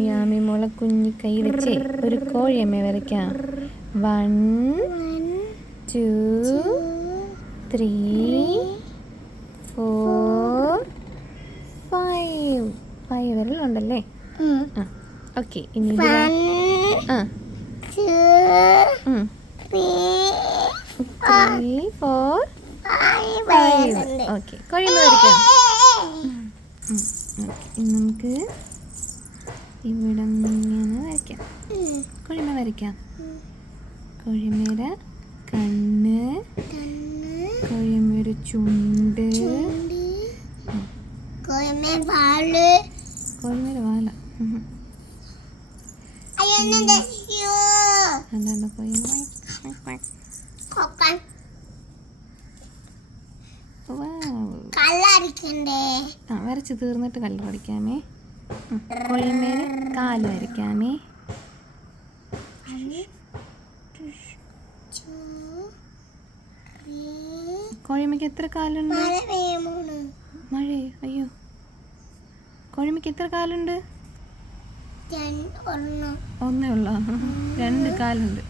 യാമി മോളെ കുഞ്ഞി കൈ വെച്ച് ഒരു കോഴിയമ്മ വരയ്ക്കാം. 1 2 3 4 5 വിരലുണ്ടല്ലേ? ഓക്കെ, ഇനി 3 4 5. ഓക്കെ, കോഴിയമ്മ വരയ്ക്കാം. ഇനി നമുക്ക് ഇവിടെ ഇങ്ങനെ വരയ്ക്കാം. കോഴിയമ്മ വരയ്ക്കാം. കോഴിയമ്മയുടെ കണ്ണ്, കോഴിയമ്മയുടെ ചുണ്ട്, കോഴിയമ്മയുടെ വാല. അതാണ് കോഴിയമ്മ. വരച്ച് തീർന്നിട്ട് കളർ അടിക്കാമേ. കോഴിയമ്മേല് കാല് വരയ്ക്കാമേ. കോഴിയമ്മയ്ക്ക് എത്ര കാലുണ്ട്? മഴയോ? അയ്യോ, കോഴിയമ്മയ്ക്ക് എത്ര കാലുണ്ട്? ഒന്നേ ഉള്ളോ? 2 കാലുണ്ട്.